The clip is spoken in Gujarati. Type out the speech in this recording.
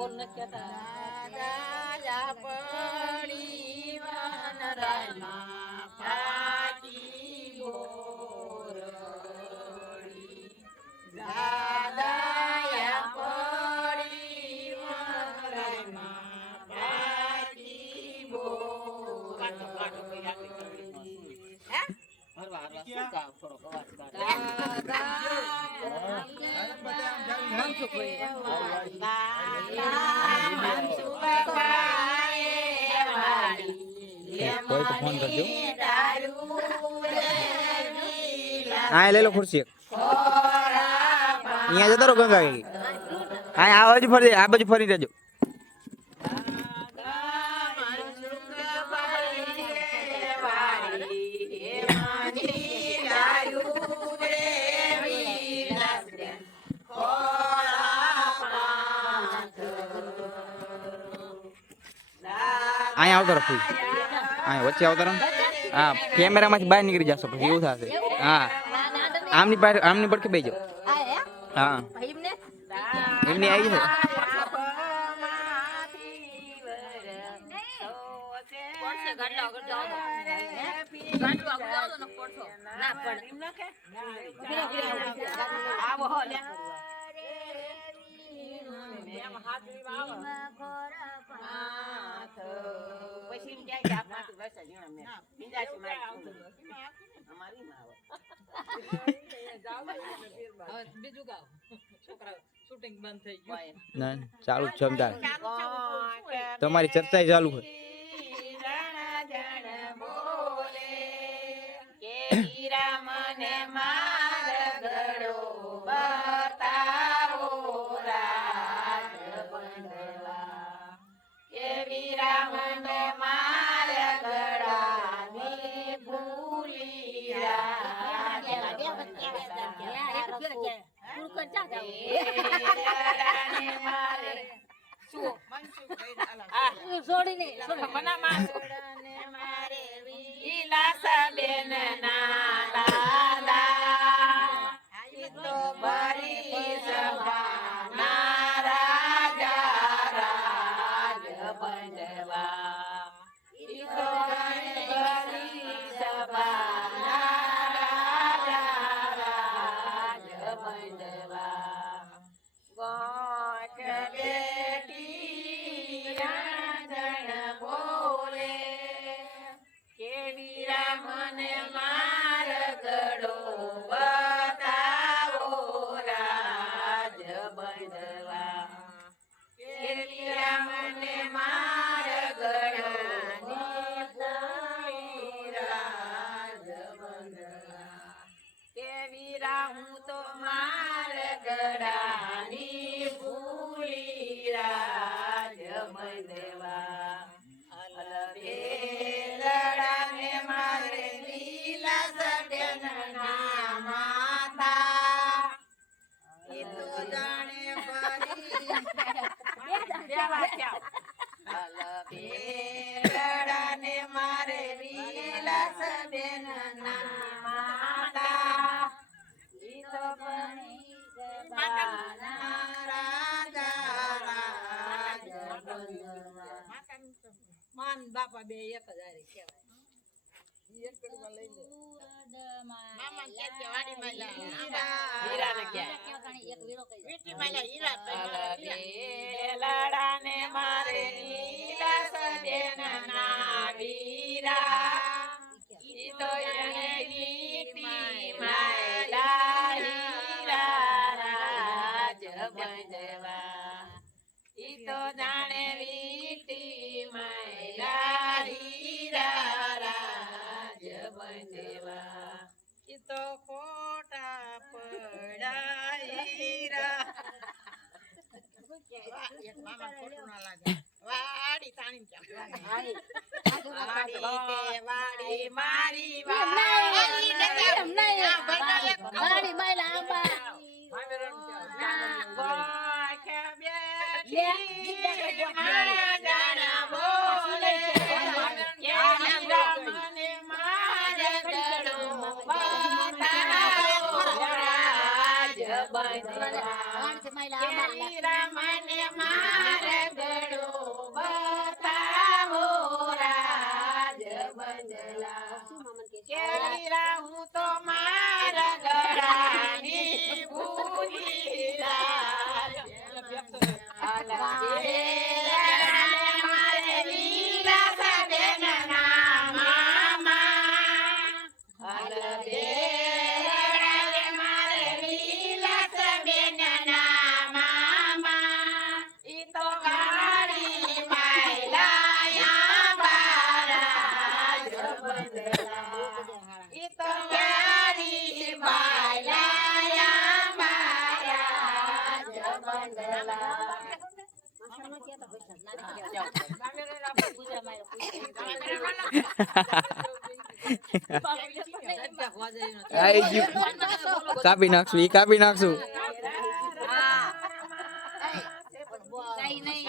દાદા પડી વનરાયમાં ફાટી બોરડી દાદા પડી વનરાયમાં ફાટી બોરડી હે હરવા શું કામ થોડો અવાજ કોઈ તો ફોન કરજો હા લઈ લો ખુરશી અહીંયા જતો રહો ગંગા હા આ બાજુ ફરી રહેજો અહીંયા આવતો રહો અહીંયા વચ્ચે આવતો રહો હા કેમેરામાંથી બહાર નીકળી જશો પછી એવું થશે હા આમની પડખે બેજો હા એમની આવી છે બીજું ગાવ છોકરા શૂટિંગ બંધ થઈ ગયું ના ચાલુ જ છે તમારી ચર્ચા ચાલુ છે મને માર ગળો બતાવો રાજ બંધવા કેવી રામને માર ગળાની ભૂલી રાજ મારે વિલાસા બેન ના દાદા તો ભરી સભાના રાજા રાજ બંધવા તો ભરી સભાના રાજા રાજ બંધવા ગોઠ બેટી રાંધણ બોલે કેવી રામને માર ગળો બતાવો રાજ બંધવા કેવી રામને માર ગળાની ભૂલી રાજ બંધવા કેવી રાહું તો માર ગળાની ભૂલી રાજ બંધવા લડાને મારે લીલા સડન ના માતા એ તો જાણે લડાને મારે લીલા સડન ના માતા એ તો માન બાપા બે 1000 કહેવાય મામા કે વાડી માલા હીરા ને કે વીટી માલા હીરા લાડાને મારે નીલા સદેન ના વીરા ઈ તો એને વીટી માલા હીરા રાજ બંધવા ઈ તો જાણે વીટી માલા હીરા રાજ બંધવા ઈ તો ખોટા પડા હીરા એક મામા ખોટું ના લાગે વાડી તાણી વાડી વાડી મારી વાડી વાડી માયલા આંબા કેલી રામને મારગડો બતાવો રાજ બંદલા કેલી રા હું તો મારગડાની ભૂલી રાજ મારે લીલા સબેન ના મામા મારે લીલા સબેન ના મામા ઈ તો ગાડી માયલા બારા ઈ તો ગાડી માયલા બારા આઈ ગયું. કાપી નાખશું ઈ કાપી નાખશું કઈ નહીં